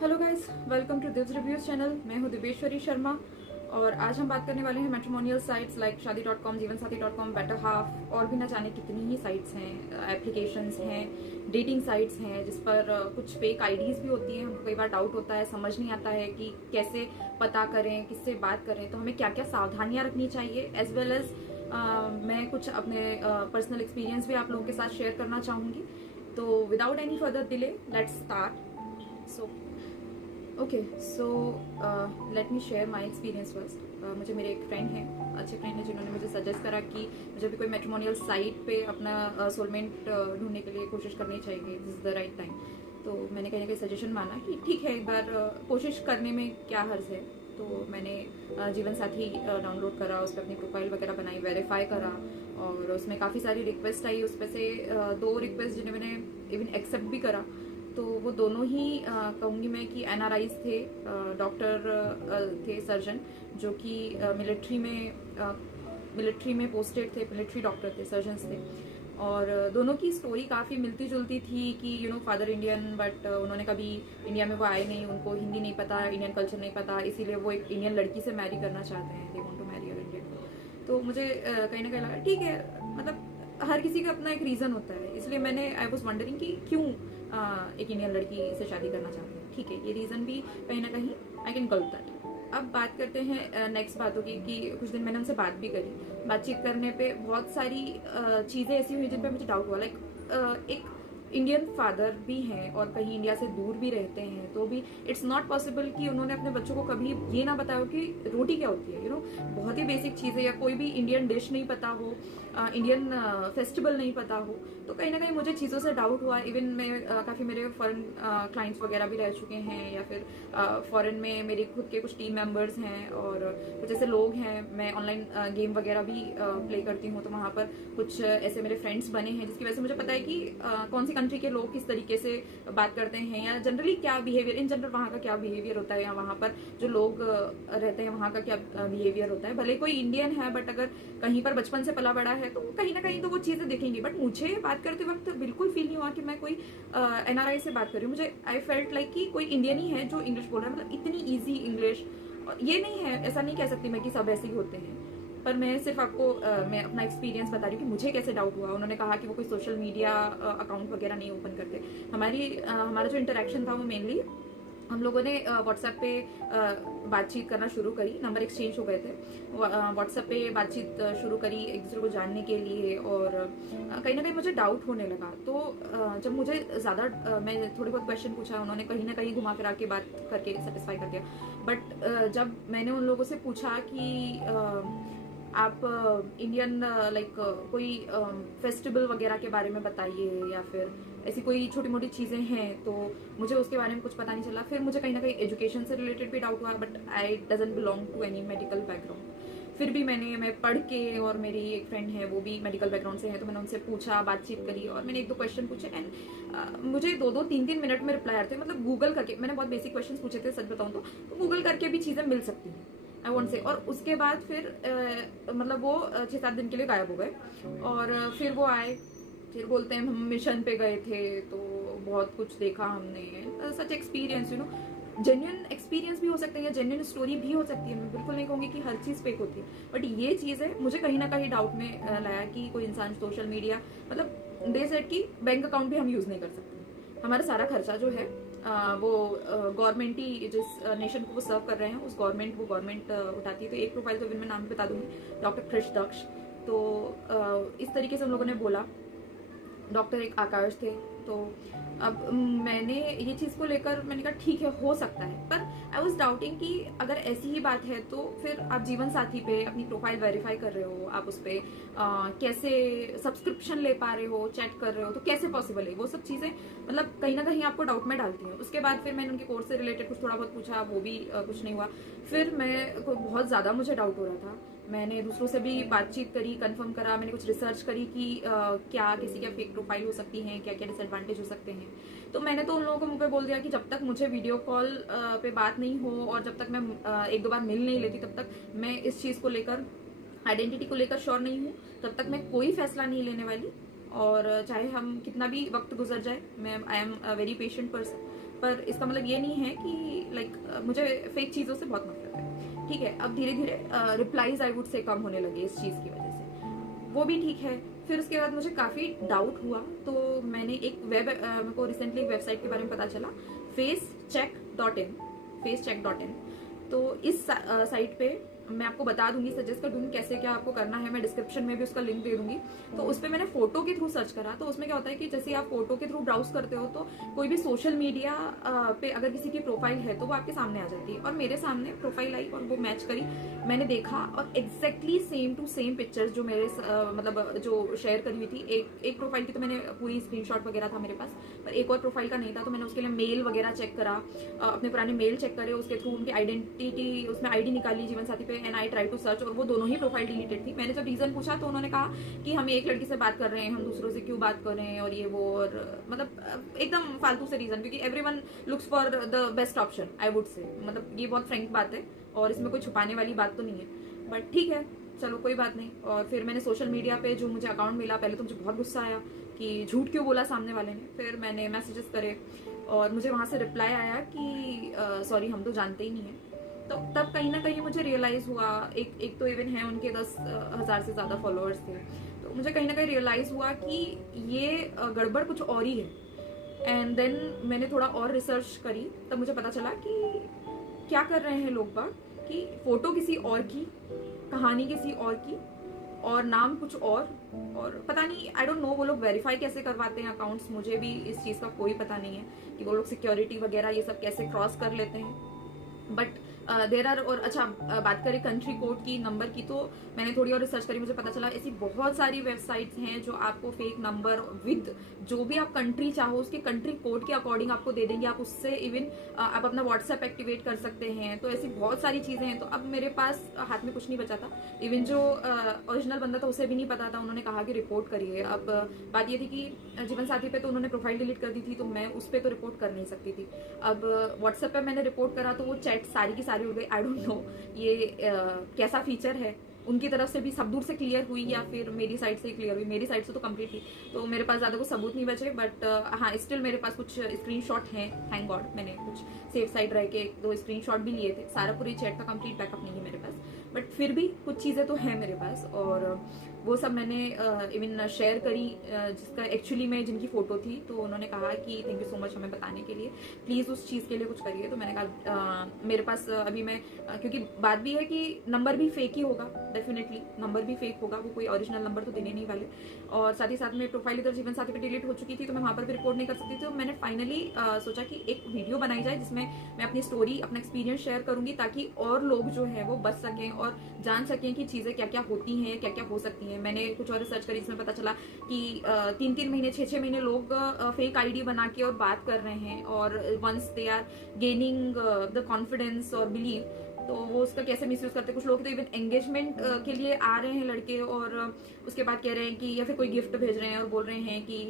Hello guys, welcome to Divs reviews channel. मैं हूं दिव्येश्वरी शर्मा और आज हम बात करने वाले हैं मैट्रिमोनियल साइट्स लाइक शादी.com, जीवनसाथी.com, बेटर हाफ और भी ना जाने कितनी ही साइट्स हैं, एप्लीकेशंस हैं, डेटिंग साइट्स हैं जिस पर कुछ फेक आईडीज भी होती हैं। हमको कई बार डाउट होता है, समझ नहीं आता है कि कैसे पता करें, किससे बात करें, तो हमें क्या क्या सावधानियां रखनी चाहिए। एज वेल एज मैं कुछ अपने पर्सनल एक्सपीरियंस भी आप लोगों के साथ शेयर करना चाहूंगी। तो without any further delay let's start. So let me share my experience first. मुझे मेरे एक फ्रेंड हैं, अच्छे फ्रेंड हैं, जिन्होंने मुझे सजेस्ट करा कि मुझे भी कोई मैट्रिमोनियल साइट पे अपना सोलमेंट ढूंढने के लिए कोशिश करनी चाहिए, this is the right time. तो मैंने कहीं ना कहीं सजेशन माना कि ठीक है, एक बार कोशिश करने में क्या हर्ज है। तो मैंने जीवन साथी डाउनलोड करा, उस पर अपनी प्रोफाइल वगैरह बनाई, वेरीफाई करा और उसमें काफ़ी सारी रिक्वेस्ट आई। उस पर से 2 रिक्वेस्ट जिन्हें मैंने इवन एक्सेप्ट भी करा, तो वो दोनों ही कहूँगी मैं कि एनआरआईज थे, डॉक्टर थे, सर्जन जो कि मिलिट्री में पोस्टेड थे, मिलिट्री डॉक्टर थे, सर्जन्स थे। और दोनों की स्टोरी काफ़ी मिलती जुलती थी कि फादर इंडियन, बट उन्होंने कभी इंडिया में वो आए नहीं, उनको हिंदी नहीं पता, इंडियन कल्चर नहीं पता, इसीलिए वो एक इंडियन लड़की से मैरी करना चाहते हैं, they want to marry Indian. तो मुझे कहीं ना कहीं लगा ठीक है, मतलब हर किसी का अपना एक रीज़न होता है, इसलिए मैंने आई वॉज वंडरिंग कि क्यों एक इंडियन लड़की से शादी करना चाहते हैं। ठीक है, ये रीज़न भी कहीं ना कहीं आई कैन गॉट दैट। अब बात करते हैं नेक्स्ट बातों की कि कुछ दिन मैंने उनसे बात भी करी। बातचीत करने पे बहुत सारी चीज़ें ऐसी हुई जिन पे मुझे डाउट हुआ। लाइक एक इंडियन फादर भी हैं और कहीं इंडिया से दूर भी रहते हैं, तो भी इट्स नॉट पॉसिबल कि उन्होंने अपने बच्चों को कभी ये ना बताया कि रोटी क्या होती है, बहुत ही बेसिक चीज़ें, या कोई भी इंडियन डिश नहीं पता हो, इंडियन फेस्टिवल नहीं पता हो। तो कहीं ना कहीं मुझे चीज़ों से डाउट हुआ। इवन मैं काफ़ी मेरे फॉरेन क्लाइंट्स वगैरह भी रह चुके हैं, या फिर फॉरेन में मेरे खुद के कुछ टीम मेंबर्स हैं और कुछ ऐसे लोग हैं। मैं ऑनलाइन गेम वगैरह भी प्ले करती हूँ, तो वहाँ पर कुछ ऐसे मेरे फ्रेंड्स बने हैं जिसकी वजह से मुझे पता है कि कौन सी कंट्री के लोग किस तरीके से बात करते हैं, या जनरली क्या बिहेवियर, इन जनरल वहाँ का क्या बिहेवियर होता है, या वहाँ पर जो लोग रहते हैं वहाँ का क्या बिहेवियर होता है। भले कोई इंडियन है, बट अगर कहीं पर बचपन से पला बड़ा है तो कहीं ना कहीं तो वो चीजें दिखेंगी। बट मुझे बात करते वक्त बिल्कुल फील नहीं हुआ कि मैं कोई एनआरआई से बात कर रही हूँ। मुझे आई फेल्ट लाइक कि कोई इंडियन ही है जो इंग्लिश बोल रहा है, मतलब इतनी ईजी इंग्लिश। ये नहीं है, ऐसा नहीं कह सकती मैं कि सब ऐसे ही होते हैं, पर मैं सिर्फ आपको मैं अपना एक्सपीरियंस बता रही हूँ कि मुझे कैसे डाउट हुआ। उन्होंने कहा कि वो कोई सोशल मीडिया अकाउंट वगैरह नहीं ओपन करते। हमारा जो इंटरेक्शन था वो मेनली हम लोगों ने व्हाट्सएप पे बातचीत करना शुरू करी, नंबर एक्सचेंज हो गए थे, व्हाट्सएप पे बातचीत शुरू करी एक दूसरे को जानने के लिए। और कहीं ना कहीं मुझे डाउट होने लगा। तो जब मुझे ज़्यादा मैं थोड़े बहुत क्वेश्चन पूछा, उन्होंने कहीं ना कहीं घुमा फिरा के बात करके सेटिस्फाई कर दिया। बट जब मैंने उन लोगों से पूछा कि आप इंडियन लाइक कोई फेस्टिवल वगैरह के बारे में बताइए, या फिर ऐसी कोई छोटी मोटी चीज़ें हैं, तो मुझे उसके बारे में कुछ पता नहीं चला। फिर मुझे कहीं ना कहीं एजुकेशन से रिलेटेड भी डाउट हुआ, but I doesn't belong to any medical background. फिर भी मैं पढ़ के, और मेरी एक फ्रेंड है वो भी मेडिकल बैकग्राउंड से है, तो मैंने उनसे पूछा, बातचीत करी, और मैंने 1-2 क्वेश्चन पूछे एंड मुझे 2-2, 3-3 मिनट में रिप्लाई आते, मतलब गूगल करके। मैंने बहुत बेसिक क्वेश्चन पूछे थे, सच बताऊँ तो गूगल करके भी चीज़ें मिल सकती हैं, आई वॉन्ट से। और उसके बाद फिर मतलब वो 6-7 दिन के लिए गायब हो गए। और फिर वो आए, फिर बोलते हैं हम मिशन पे गए थे, तो बहुत कुछ देखा हमने। सच एक्सपीरियंस जेन्युइन एक्सपीरियंस भी हो सकते हैं, या जेन्युइन स्टोरी भी हो सकती है। मैं बिल्कुल नहीं कहूंगी कि हर चीज फेक होती है, बट ये चीज है मुझे कहीं ना कहीं डाउट में लाया कि कोई इंसान सोशल मीडिया, मतलब दे सेड कि बैंक अकाउंट भी हम यूज नहीं कर सकते। हमारा सारा खर्चा जो है वो गवर्नमेंट ही, जिस नेशन को वो सर्व कर रहे हैं उस गवर्नमेंट उठाती है। तो एक प्रोफाइल तो मैं नाम भी बता दूंगी, डॉक्टर कृष दक्ष। तो इस तरीके से हम लोगों ने बोला। डॉक्टर एक आकाश थे। तो अब मैंने ये चीज़ को लेकर मैंने कहा ठीक है, हो सकता है, पर आई वॉज डाउटिंग कि अगर ऐसी ही बात है तो फिर आप जीवन साथी पे अपनी प्रोफाइल वेरीफाई कर रहे हो, आप उस पर कैसे सब्सक्रिप्शन ले पा रहे हो, चैट कर रहे हो, तो कैसे पॉसिबल है। वो सब चीज़ें मतलब कहीं ना कहीं आपको डाउट में डालती हैं। उसके बाद फिर मैंने उनके कोर्स से रिलेटेड कुछ थोड़ा बहुत पूछा, वो भी कुछ नहीं हुआ। फिर मैं बहुत ज़्यादा मुझे डाउट हो रहा था। मैंने दूसरों से भी बातचीत करी, कंफर्म करा, मैंने कुछ रिसर्च करी कि क्या किसी क्या फेक प्रोफाइल हो सकती है, क्या क्या डिसएडवांटेज हो सकते हैं। तो मैंने तो उन लोगों को मुंह पे बोल दिया कि जब तक मुझे वीडियो कॉल पे बात नहीं हो, और जब तक मैं 1-2 बार मिल नहीं लेती, तब तक मैं इस चीज़ को लेकर, आइडेंटिटी को लेकर श्योर नहीं हूँ, तब तक मैं कोई फैसला नहीं लेने वाली। और चाहे हम कितना भी वक्त गुजर जाए, मैं I am a very patient person, पर इसका मतलब ये नहीं है कि लाइक मुझे फेक चीज़ों से बहुत नफरत है, ठीक है। अब धीरे धीरे रिप्लाईज आई वुड से कम होने लगे इस चीज़ की वजह से, वो भी ठीक है। फिर उसके बाद मुझे काफ़ी डाउट हुआ, तो मैंने एक मेरे को रिसेंटली एक वेबसाइट के बारे में पता चला, facecheck.in। तो इस साइट पे मैं आपको बता दूंगी, सजेस्ट कर दूंगी कैसे क्या आपको करना है, मैं डिस्क्रिप्शन में भी उसका लिंक दे दूंगी। तो उस पर मैंने फोटो के थ्रू सर्च करा, तो उसमें क्या होता है कि जैसे आप फोटो के थ्रू ब्राउज करते हो तो कोई भी सोशल मीडिया पे अगर किसी की प्रोफाइल है तो वो आपके सामने आ जाती है, और मेरे सामने प्रोफाइल आई और वो मैच करी, मैंने देखा और exactly same to same pictures जो मेरे मतलब जो शेयर करी हुई थी, एक प्रोफाइल की तो मैंने पूरी स्क्रीनशॉट वगैरह था मेरे पास, पर एक और प्रोफाइल का नहीं था। तो मैंने उसके लिए मेल वगैरह चेक करा, अपने पुराने मेल चेक करे, उसके थ्रू उनकी आइडेंटिटी, उसमें आईडी निकाली जीवन साथी पे, and I try to search, और वो दोनों ही प्रोफाइल डिलीटेड थी। मैंने जब रीजन पूछा तो उन्होंने कहा कि हम एक लड़की से बात कर रहे हैं, हम दूसरों से क्यों बात कर रहे हैं, और ये वो, और मतलब एकदम फालतू से रीजन, क्योंकि everyone looks for the best option I would say. मतलब ये बहुत फ्रैंक बात है और इसमें कोई छुपाने वाली बात तो नहीं है, बट ठीक है, चलो कोई बात नहीं। और फिर मैंने सोशल मीडिया पे जो मुझे अकाउंट मिला, पहले तो मुझे बहुत गुस्सा आया कि झूठ क्यों बोला सामने वाले ने। फिर मैंने मैसेजेस करे और मुझे वहां से रिप्लाई आया कि सॉरी हम तो जानते ही नहीं है। तो तब कहीं ना कहीं मुझे रियलाइज हुआ, एक तो इवन है उनके 10,000 से ज्यादा फॉलोअर्स थे, तो मुझे कहीं ना कहीं रियलाइज हुआ कि ये गड़बड़ कुछ और ही है। एंड देन मैंने थोड़ा और रिसर्च करी, तब मुझे पता चला कि क्या कर रहे हैं लोग बाग, कि फोटो किसी और की, कहानी किसी और की, और नाम कुछ और पता नहीं, आई डोंट नो वो लोग वेरीफाई कैसे करवाते हैं अकाउंट्स, मुझे भी इस चीज का कोई पता नहीं है कि वो लोग सिक्योरिटी वगैरह ये सब कैसे क्रॉस कर लेते हैं। बट देर आर, और अच्छा बात करें कंट्री कोड की, नंबर की, तो मैंने थोड़ी और रिसर्च करी, मुझे पता चला ऐसी बहुत सारी वेबसाइट्स हैं जो आपको फेक नंबर विद जो भी आप कंट्री चाहो उसके कंट्री कोड के अकॉर्डिंग आपको दे देंगे। आप उससे इवन आप अपना व्हाट्सएप एक्टिवेट कर सकते हैं। तो ऐसी बहुत सारी चीजें हैं। तो अब मेरे पास हाथ में कुछ नहीं बचा था, इवन जो ओरिजिनल बंदा था उसे भी नहीं पता था, उन्होंने कहा कि रिपोर्ट करिए। अब बात ये थी कि जीवन साथी पे तो उन्होंने प्रोफाइल डिलीट कर दी थी, तो मैं उस पर तो रिपोर्ट कर नहीं सकती थी। अब व्हाट्सएप पे मैंने रिपोर्ट करा तो वो चैट सारी की सारी उड़ गई। आई डोंट नो ये कैसा फीचर है, उनकी तरफ से भी सब दूर से क्लियर हुई या फिर मेरी साइड से क्लियर हुई। मेरी साइड से तो कंप्लीट थी, तो मेरे पास ज्यादा कुछ सबूत नहीं बचे, बट हाँ स्टिल मेरे पास कुछ स्क्रीनशॉट हैं, थैंक गॉड। मैंने कुछ सेफ साइड रह के 2 स्क्रीनशॉट भी लिए थे। सारा पूरी चैट का कंप्लीट बैकअप नहीं है मेरे पास, बट फिर भी कुछ चीजें तो हैं मेरे पास, और वो सब मैंने इवन शेयर करी, जिसका एक्चुअली में जिनकी फोटो थी, तो उन्होंने कहा कि थैंक यू सो मच हमें बताने के लिए, प्लीज उस चीज के लिए कुछ करिए। तो मैंने कहा मेरे पास अभी मैं क्योंकि बात भी है कि नंबर भी फेक ही होगा, डेफिनेटली नंबर भी फेक होगा, वो कोई ओरिजिनल नंबर तो देने नहीं वाले। और साथ ही साथ में प्रोफाइल इधर जीवन साथी पे डिलीट हो चुकी थी, तो मैं वहां पर भी रिपोर्ट नहीं कर सकती थी। तो मैंने फाइनली सोचा कि एक वीडियो बनाई जाए जिसमें मैं अपनी स्टोरी, अपना एक्सपीरियंस शेयर करूंगी, ताकि और लोग जो है वो बच सकें और जान सकें कि चीजें क्या क्या होती हैं, क्या क्या हो सकती हैं। मैंने कुछ और रिसर्च करी, जिसमें पता चला कि 3-3 महीने 6-6 महीने लोग फेक आईडी बना के और बात कर रहे हैं, और once they are gaining the confidence और बिलीव, तो वो उसका कैसे मिसयूज करते हैं। कुछ लोग तो इवन एंगेजमेंट के लिए आ रहे हैं लड़के, और उसके बाद कह रहे हैं कि, या फिर कोई गिफ्ट भेज रहे हैं और बोल रहे हैं कि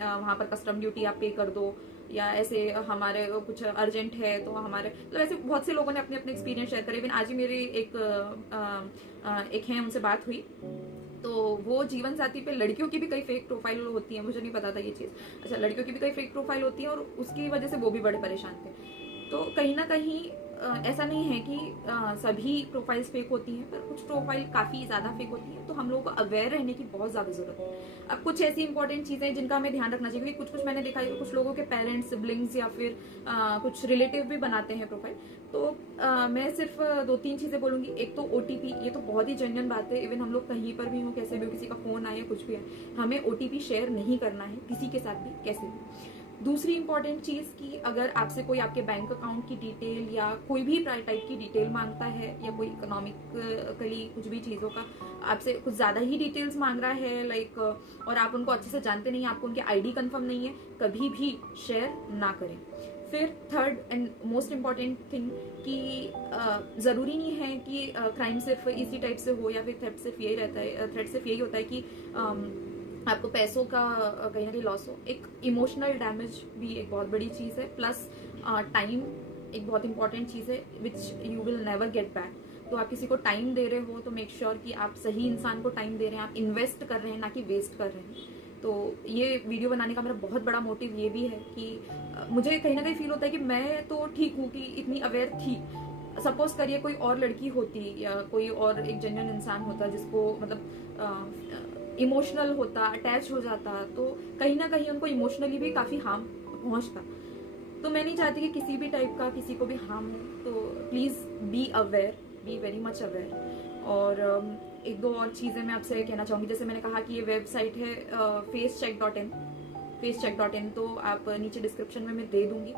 वहां पर कस्टम ड्यूटी आप पे कर दो, या ऐसे हमारे कुछ अर्जेंट है तो हमारे, मतलब ऐसे बहुत से लोगों ने अपने अपने एक्सपीरियंस शेयर करे। इवन आज ही मेरी एक है, उनसे बात हुई, तो वो जीवन साथी पे लड़कियों की भी कई फेक प्रोफाइल होती है, मुझे नहीं पता था ये चीज। अच्छा, लड़कियों की भी कई फेक प्रोफाइल होती है, और उसकी वजह से वो भी बड़े परेशान थे। तो कहीं ना कहीं ऐसा नहीं है कि सभी प्रोफाइल्स फेक होती हैं, पर कुछ प्रोफाइल काफी ज्यादा फेक होती है, तो हम लोगों को अवेयर रहने की बहुत ज्यादा जरूरत है। अब कुछ ऐसी इंपॉर्टेंट चीजें जिनका हमें ध्यान रखना चाहिए, क्योंकि कुछ मैंने देखा है कुछ लोगों के पेरेंट्स, सिबलिंग्स या फिर कुछ रिलेटिव भी बनाते हैं प्रोफाइल। तो मैं सिर्फ 2-3 चीजें बोलूंगी। एक तो OTP, ये तो बहुत ही जेन्युइन बात है। इवन हम लोग कहीं पर भी हो, कैसे भी, किसी का फोन आए, कुछ भी है, हमें OTP शेयर नहीं करना है किसी के साथ भी, कैसे भी। दूसरी इंपॉर्टेंट चीज कि अगर आपसे कोई आपके बैंक अकाउंट की डिटेल या कोई भी टाइप की डिटेल मांगता है, या कोई इकोनॉमिकली कुछ भी चीजों का आपसे कुछ ज्यादा ही डिटेल्स मांग रहा है लाइक, और आप उनको अच्छे से जानते नहीं, आपको उनके ID कंफर्म नहीं है, कभी भी शेयर ना करें। फिर third and most important thing कि जरूरी नहीं है कि क्राइम सिर्फ इसी टाइप से हो, या फिर थ्रेट सिर्फ यही रहता है, थ्रेट सिर्फ यही होता है कि आपको पैसों का कहीं ना कहीं लॉस हो। एक इमोशनल डैमेज भी एक बहुत बड़ी चीज है, प्लस टाइम एक बहुत इंपॉर्टेंट चीज है which you will never get back. तो आप किसी को टाइम दे रहे हो तो मेक श्योर कि आप सही इंसान को टाइम दे रहे हैं, आप इन्वेस्ट कर रहे हैं, ना कि वेस्ट कर रहे हैं। तो ये वीडियो बनाने का मेरा बहुत बड़ा मोटिव ये भी है कि मुझे कहीं ना कहीं फील होता है कि मैं तो ठीक हूँ कि इतनी अवेयर थी। सपोज करिए कोई और लड़की होती या कोई और एक जेन्युइन इंसान होता जिसको मतलब इमोशनल होता, अटैच हो जाता, तो कहीं ना कहीं उनको इमोशनली भी काफ़ी हार्म पहुँचता। तो मैं नहीं चाहती कि किसी भी टाइप का किसी को भी हार्म हो। तो please be aware, be very much aware. और एक दो और चीज़ें मैं आपसे कहना चाहूँगी। जैसे मैंने कहा कि ये वेबसाइट है facecheck.in, तो आप नीचे डिस्क्रिप्शन में मैं दे दूंगी।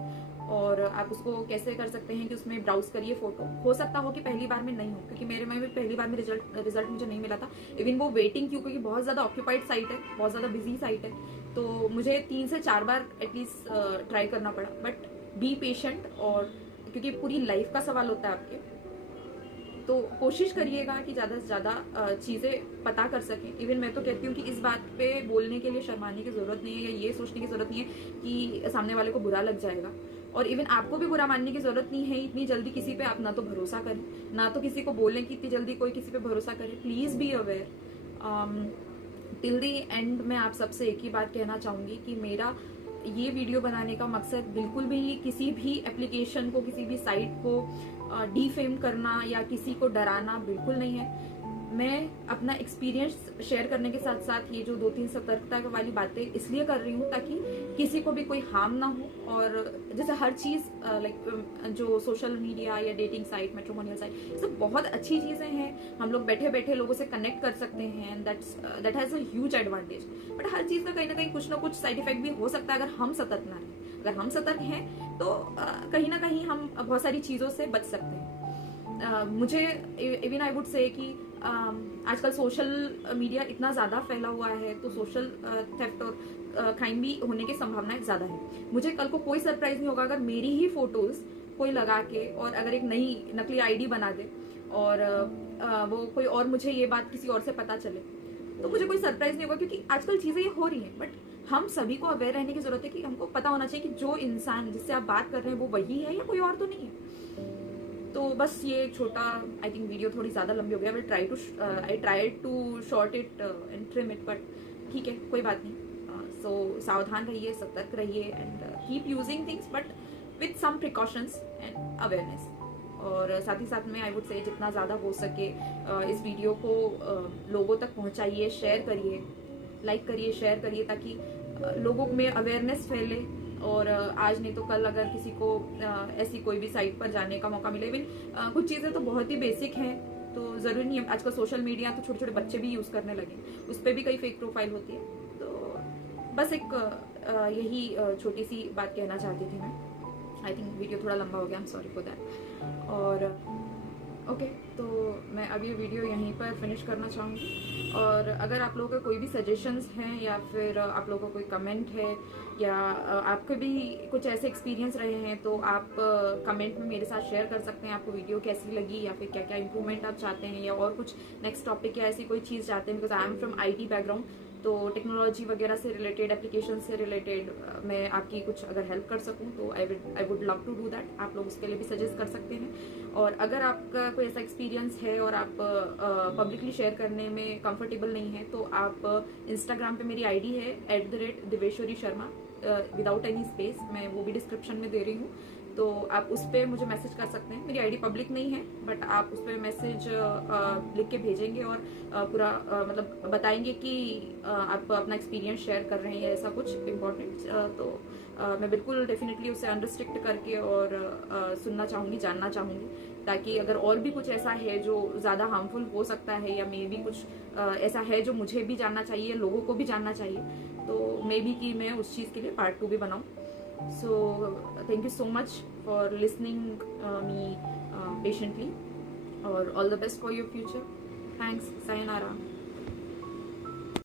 और आप उसको कैसे कर सकते हैं कि उसमें ब्राउज करिए फोटो। हो सकता हो कि पहली बार में नहीं हो, क्योंकि मेरे में भी पहली बार में रिजल्ट मुझे नहीं मिला था। इवन वो वेटिंग क्यों, क्योंकि बहुत ज़्यादा ऑक्यूपाइड साइट है, बहुत ज़्यादा बिजी साइट है, तो मुझे 3 से 4 बार एटलीस्ट ट्राई करना पड़ा। बट बी पेशेंट, और क्योंकि पूरी लाइफ का सवाल होता है आपके, तो कोशिश करिएगा कि ज़्यादा से ज़्यादा चीज़ें पता कर सकें। इवन मैं तो कहती हूँ कि इस बात पे बोलने के लिए शर्माने की ज़रूरत नहीं है, या ये सोचने की ज़रूरत नहीं है कि सामने वाले को बुरा लग जाएगा। और इवन आपको भी बुरा मानने की ज़रूरत नहीं है इतनी जल्दी किसी पे आप ना तो भरोसा करें, ना तो किसी को बोलें कि इतनी जल्दी कोई किसी पे भरोसा करे। Please be aware. Till the and मैं आप सबसे एक ही बात कहना चाहूँगी कि मेरा ये वीडियो बनाने का मकसद बिल्कुल भी किसी भी एप्लीकेशन को, किसी भी साइट को डिफेम करना या किसी को डराना बिल्कुल नहीं है। मैं अपना एक्सपीरियंस शेयर करने के साथ साथ ये जो 2-3 सतर्कता वाली बातें इसलिए कर रही हूँ ताकि किसी को भी कोई हार्म ना हो। और जैसे हर चीज़ लाइक जो सोशल मीडिया या डेटिंग साइट, मैट्रिमोनियल साइट, ये सब बहुत अच्छी चीज़ें हैं। हम लोग बैठे बैठे लोगों से कनेक्ट कर सकते हैं, that has a huge advantage. But हर चीज़ का कहीं ना कुछ साइड इफेक्ट भी हो सकता है अगर हम सतर्क ना रहें। अगर हम सतर्क हैं तो कहीं ना कहीं हम बहुत सारी चीज़ों से बच सकते हैं। मुझे इवन आई वुड से कि आजकल सोशल मीडिया इतना ज़्यादा फैला हुआ है, तो सोशल थेफ्ट और क्राइम भी होने की संभावनाएं ज़्यादा है। मुझे कल को कोई सरप्राइज नहीं होगा अगर मेरी ही फोटोज़ कोई लगा के और अगर एक नई नकली आईडी बना दे और वो कोई और, मुझे ये बात किसी और से पता चले, तो मुझे कोई सरप्राइज नहीं होगा, क्योंकि आजकल चीज़ें ये हो रही हैं। बट हम सभी को अवेयर रहने की जरूरत है कि हमको पता होना चाहिए कि जो इंसान जिससे आप बात कर रहे हैं वो वही है या कोई और तो नहीं है। तो बस ये एक छोटा, आई थिंक वीडियो थोड़ी ज़्यादा लंबी हो गया। I try to short it and trim it, but ठीक है, कोई बात नहीं। सो सावधान रहिए, सतर्क रहिए and keep using things but with some precautions and awareness. और साथ ही साथ में आई वुड से जितना ज़्यादा हो सके इस वीडियो को लोगों तक पहुंचाइए, शेयर करिए, लाइक करिए, शेयर करिए, ताकि लोगों में अवेयरनेस फैले। और आज नहीं तो कल अगर किसी को ऐसी कोई भी साइट पर जाने का मौका मिले, इवन कुछ चीज़ें तो बहुत ही बेसिक हैं, तो ज़रूरी नहीं है। आजकल सोशल मीडिया तो छोटे छोटे बच्चे भी यूज़ करने लगे, उस पर भी कई फेक प्रोफाइल होती है। तो बस एक यही छोटी सी बात कहना चाहती थी मैं। आई थिंक वीडियो थोड़ा लंबा हो गया, I am sorry for that. और ओके, तो मैं अब ये वीडियो यहीं पर फिनिश करना चाहूँगी। और अगर आप लोगों के कोई भी सजेशंस हैं या फिर आप लोगों का कोई कमेंट है या आपके भी कुछ ऐसे एक्सपीरियंस रहे हैं, तो आप कमेंट में मेरे साथ शेयर कर सकते हैं। आपको वीडियो कैसी लगी या फिर क्या क्या इंप्रूवमेंट आप चाहते हैं, या और कुछ नेक्स्ट टॉपिक या ऐसी कोई चीज़ चाहते हैं। Because I am from IT background, तो टेक्नोलॉजी वगैरह से रिलेटेड, एप्लीकेशन से रिलेटेड मैं आपकी कुछ अगर हेल्प कर सकूं तो I would love to do that. आप लोग उसके लिए भी सजेस्ट कर सकते हैं। और अगर आपका कोई ऐसा एक्सपीरियंस है और आप पब्लिकली शेयर करने में कंफर्टेबल नहीं है, तो आप इंस्टाग्राम पे मेरी ID है @दिवेश्वरी शर्मा विदाउट एनी स्पेस, मैं वो भी डिस्क्रिप्शन में दे रही हूँ। तो आप उस पर मुझे मैसेज कर सकते हैं। मेरी ID पब्लिक नहीं है, बट आप उस पर मैसेज लिख के भेजेंगे और पूरा मतलब बताएंगे कि आप अपना एक्सपीरियंस शेयर कर रहे हैं, ऐसा कुछ इम्पोर्टेंट। तो मैं बिल्कुल डेफिनेटली उसे अनरिस्ट्रिक्ट करके और सुनना चाहूँगी, जानना चाहूँगी, ताकि अगर और भी कुछ ऐसा है जो ज़्यादा हार्मफुल हो सकता है, या मे बी कुछ ऐसा है जो मुझे भी जानना चाहिए, लोगों को भी जानना चाहिए, तो मे बी कि मैं उस चीज़ के लिए पार्ट 2 भी बनाऊँ। So thank you so much for listening me patiently, or all the best for your future. Thanks. Sayonara.